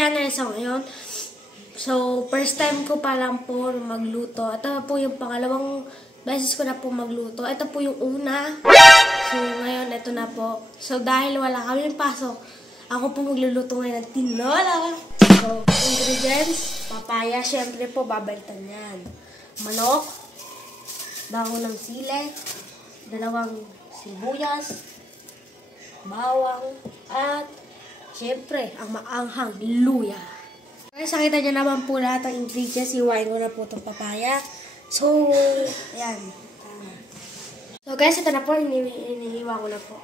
channel sa ngayon. So, first time ko pa lang po magluto. Ito po yung pangalawang beses ko na po magluto. Ito po yung una. So, ngayon, ito na po. So, dahil wala kami pasok, ako po magluluto ngayon ng tinola. So, ingredients, papaya. Siyempre po, babalitan yan. Manok, dahon ng sili, 2 sibuyas, bawang, at siyempre, ang maanghang luya. Guys, nakita nyo naman po lahat ng ingredients. Iwain ko na po itong papaya. So, ayan. So guys, ito na po. Inihiwa ko na po.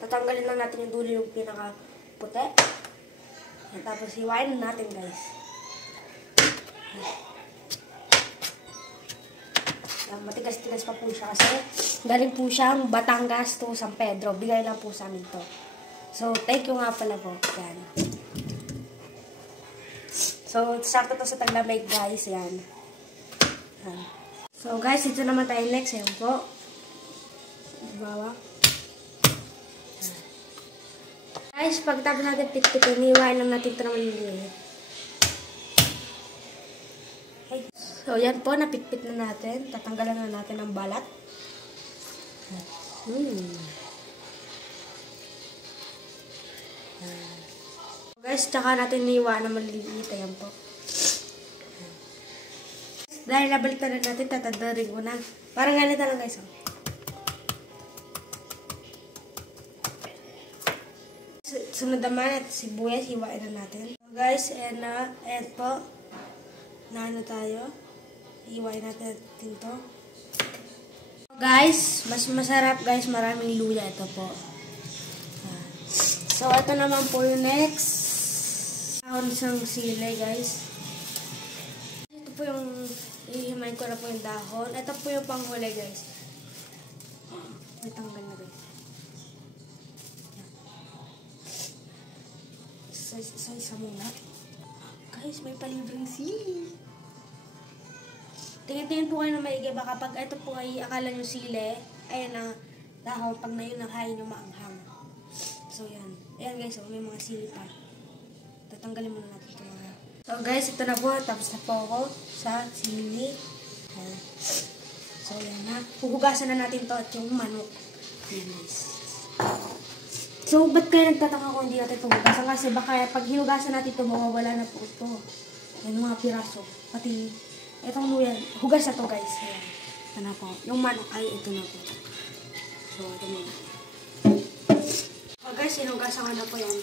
Tatanggalin lang natin yung dulo yung pinaka-puti. Tapos hiwain na natin, guys. Matigas-tigas pa po siya kasi galing po siyang Batangas to San Pedro. Bigay lang po sa amin to. So, thank you nga pala po. Yan. So, sakto to sa taglamig, guys. Yan. So, guys, ito naman tayo next. Yan po. Bawa. Guys, pagtapos natin pit-pitin, hiwain lang natin ito naman yung so, yan po, napitpit na natin. Tatanggalan na natin ang balat. Guys, tsaka natin niwa na maliliit. Ayan po. Dahil nabalitan na natin, tatadarin ko na. Parang ganito lang, guys. Sunod naman at sibuyas, hiwain na natin. So, guys, ayan na. Ayan po. Naano tayo. Iwain natin to. Guys, mas masarap guys, maraming luya ito po. So, ito naman po yung next. Dahon ng sili guys. Ito po yung, ihimayin ko na po yung dahon. Ito po yung panghuli guys. May tanggal na guys. Isa muna. Guys, may palibreng sili. Tingin-tingin po kayo na maigi. Baka pag ito po ay akala nyo sili, ayan na dahon. Pag na yun, nakain nyo maanghang. So, yan. Ayan guys, so, may mga sili pa. Tatanggalin muna natin ito mga. So guys, ito na po. Tapos na po ako sa sili. Ayan. So, yan na. Huhugasan na natin to at yung manok. Guys. So, ba't kayo nagtataka kung hindi natin ito hugasan? Kasi baka pag hinugasan natin ito, mawawala na po ito. Yan mga piraso. Pati itong luya, hugas na to guys. Ayan. Ito na po. Yung manok ay ito na po. So, ito na. So guys, hinugasan ko na po yan.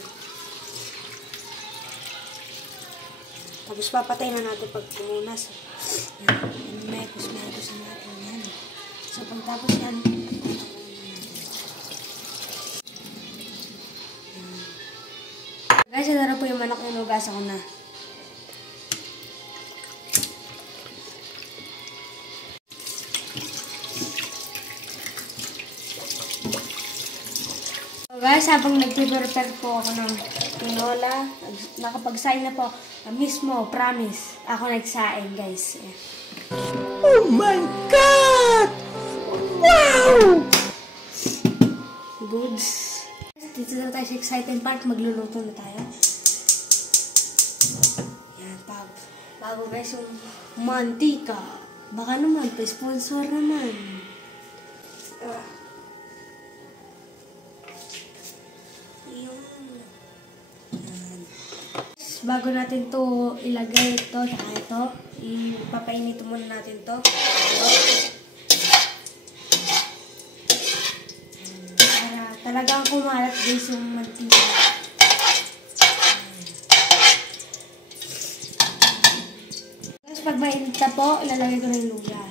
Tapos papatay na natin pag tumunas. Yan. Mekos na natin yan. So, pagtapos yan, guys, ito na po yung manok na hinugasan ko na. So guys, habang nag-prepare po ako ng tinola, nakapag-sain na po, mismo, promise, ako nagsain guys. Yeah. Oh my God! Wow! Goods. Dito na tayo sa exciting part, magluluto na tayo. Yan, bago guys yung mantika. Baka naman, pa-sponsor naman. Bago natin to ilagay ito, saka ito, ipapainit muna natin to. Para talagang kumalat guys yung mantika. Tapos pag mainit na po, ilalagay ko na yung luya.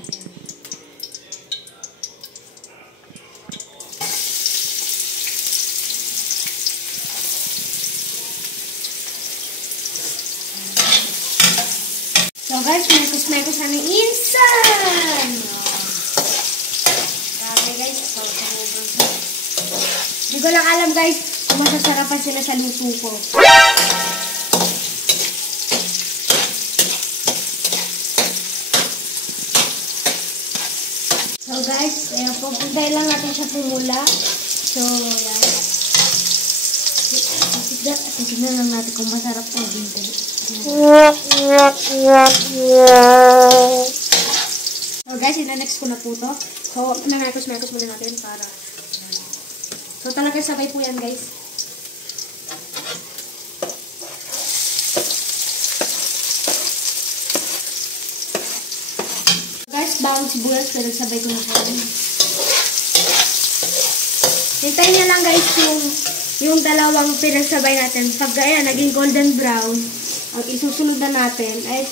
So guys, mekos-mekos na ng insan! Grabe guys, hindi ko lang alam guys kung masasarapan sila sa luto ko. So guys, ayan po, hintayin lang natin siya pumula. So, yan. Tignan lang natin kung masarap o hindi. So guys, ina-next ko na po to. So, na-mekos muna natin para... So, talaga sabay po yan guys. Guys, bawang sibuyas, pero sabay ko na po yan. Hintayin niya lang guys yung dalawang pinagsabay natin. Pag ayan, naging golden brown, ang isusunod na natin ay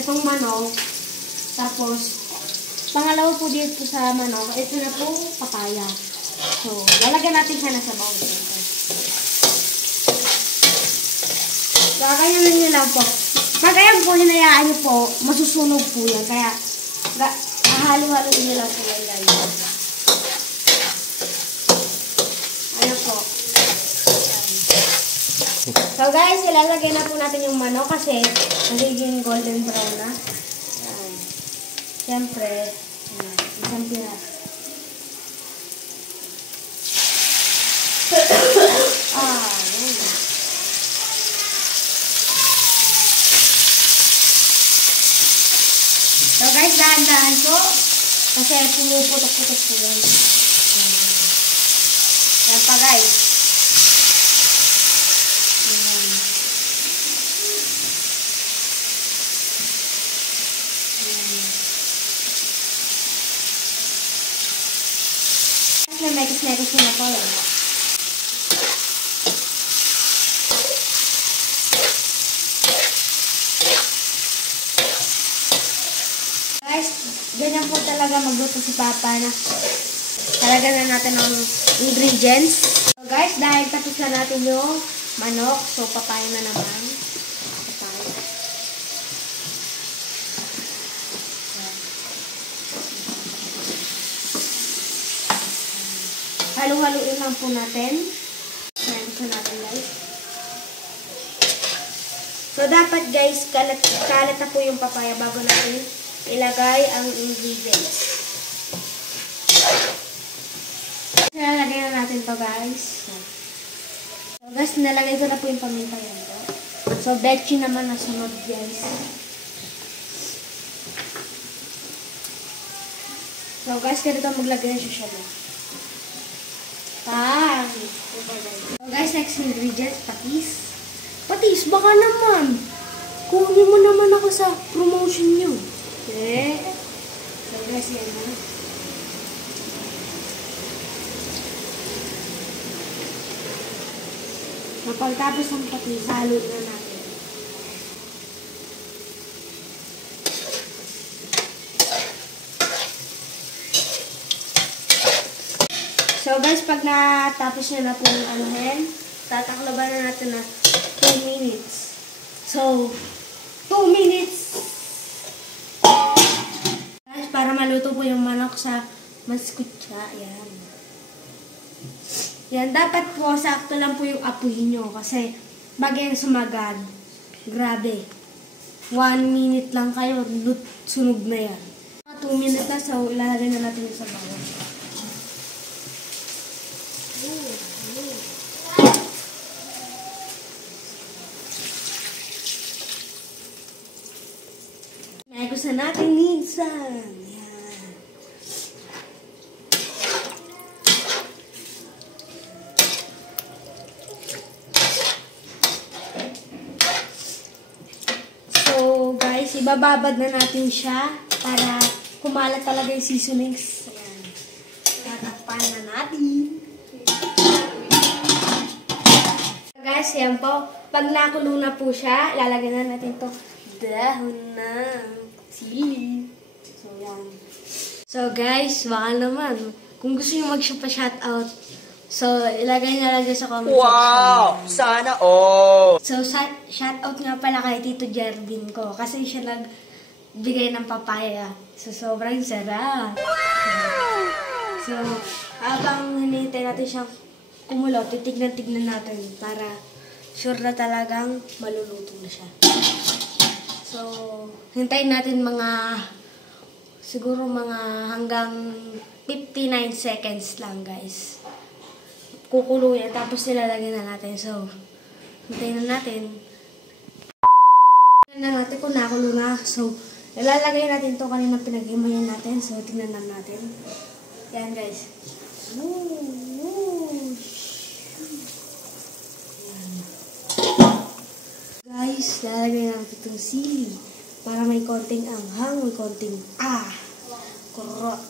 itong manok. Tapos, pangalawa po dito sa manok, ito na po papaya. So, lalagyan natin siya na sa bowl. So, ganyan nyo lang po. Pag ayan po, hinayaan nyo po, masusunog po yan. Kaya, hahalo-halo nyo lang po yan guys. Ayan po. So guys, ilalagay na po natin yung manok kasi nagiging golden brown na. Ayan. Siyempre, isang piraso. So guys, dahan-dahan po. Kasi pumuputok-putok po yun. Yan pa guys. Mekos-mekos na po yan. Guys, ganyan po talaga magluto si Papa na talaga na natin ang ingredients. So guys, dahil tapos na natin yung manok, so papaya na naman. Papaya. Halo-haluin lang po natin. Ayan, gusto natin guys. So dapat guys, kalat na po yung papaya bago natin ilagay ang ingredients. Nilalagay na natin to guys. So guys, nalagay ko na po yung paminta yan to. So betchin naman na sunod guys. So guys, ganito maglagay na siya siya. So guys, next ingredients, patis. Patis, baka naman. Kunin mo naman ako sa promotion nyo. Okay. So guys, yan na. Kapagtapos ng patis, halo na natin. So guys, pag natapos nyo na po yung anuhin, tataklaban na natin na 2 minutes. So, 2 minutes! Guys, para maluto po yung manok sa maskutsa. Yan. Yan, dapat po, sakto lang po yung apoy nyo. Kasi, bagay sumagad. Grabe. 1 minute lang kayo, sunog na yan. 2 minutes na, so ilalagay na natin yung sa bawang. Gusto natin minsan. Yan. So, guys, ibababad na natin siya para kumalat talaga yung seasonings. Ayan. Tatakpan na natin. Guys, yan po. Pag nakulo na po siya, lalagyan na natin to dahon na sili. So, yan. So, guys, baka naman, kung gusto nyo mag-shoutout, so, ilagay na lang sa comment section. Wow! Sana all! So, shoutout nga pala kay Tito Jervin ko. Kasi siya nagbigay ng papaya. So, sobrang sarap. Wow! So, habang hinihintay natin siyang kumulo, titignan-tignan natin para sure na talagang maluluto na siya. So, hintayin natin siguro mga hanggang 59 seconds lang guys. Kukulo yan, tapos nilalagyan na natin. So, Hintayin na natin. Tingnan na natin kung nakulo na. So, ilalagay natin to kanina pinag-imayan natin. So, tingnan na natin. Yan guys. Guys, lalagay natin itong sili. Para may konting anghang, may konting kurot.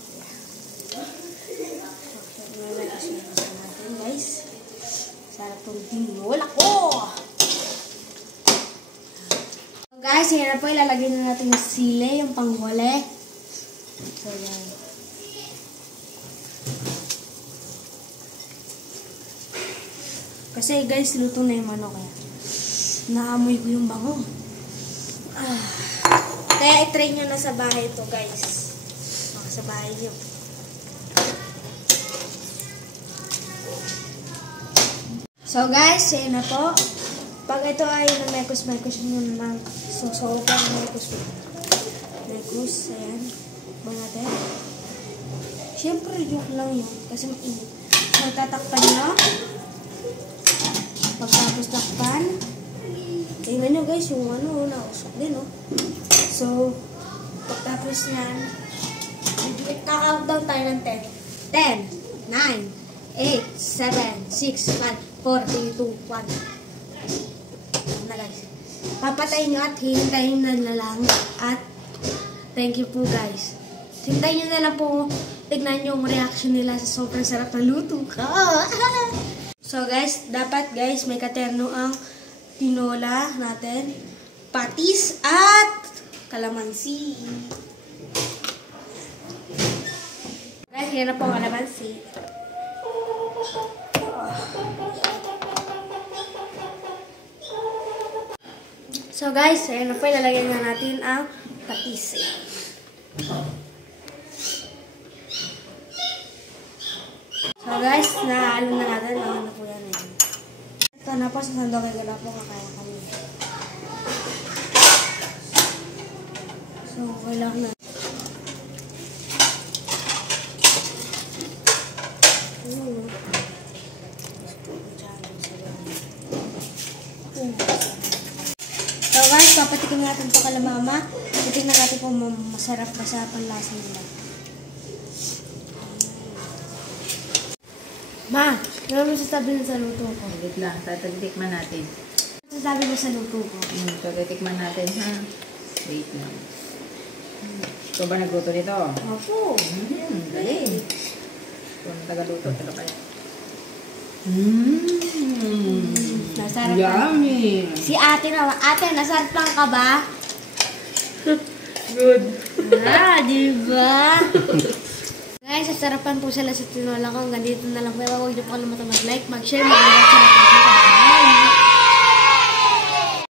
Lalagay natin guys. Sarap itong tinola ko! So guys, yan na po. Ilalagay na natin yung sili, yung panghuli. So yan. Kasi guys, luto na yung manok eh. Naamoy ko yung bango. Kaya i-try nyo na sa bahay ito guys. Baka sa bahay nyo. So guys, yan na po. Pag ito ay namekos-mekos nyo naman. So pag mekos, ayan. Ba natin. Siyempre, joke lang yun. Kasi mainit. So, tatakpan nyo. Pagtapos takpan, tingnan nyo guys, yung nausok din, oh. So, pagtapos nyan, kaka-countdown tayo ng 10. 10, 9, 8, 7, 6, 5, 4, 3, 2, 1. Na guys. Papatayin nyo at hintayin na lang. At, thank you po guys. Hintayin nyo na lang po, tignan yung reaction nila sa sobrang sarap na luto ka. So guys, dapat guys, may katerno ang tinola natin, patis at kalamansi. Guys, yan na po ang kalamansi. So guys, ayan na po, ilalagay na natin ang patis. So guys, naalo na natin. Ano po yan eh. Ito na po, sa sandok ay gala po kakaya kami. So, okay lang na. So guys, papatikin natin ito kala mama. Titignan natin kung masarap ba sa panlasa nila. Ma, ano mo sasabi sa luto ko? Wait lang, tatatikman natin. Ano sasabi mo sa luto ko? Tatatikman natin, ha? Wait lang. Ikaw ba nagluto nito? Opo. Galing. Kung tagaluto, talaga kaya. Nasarap lang. Yummy! Si ate naman. Ate, nasarap lang ka ba? Good. Diba? Guys, sasarapan po sila sa tinola ko. Hanggang dito na lang. Pero huwag niyo po kalimutan mag-like, mag-share, mag-like sa mga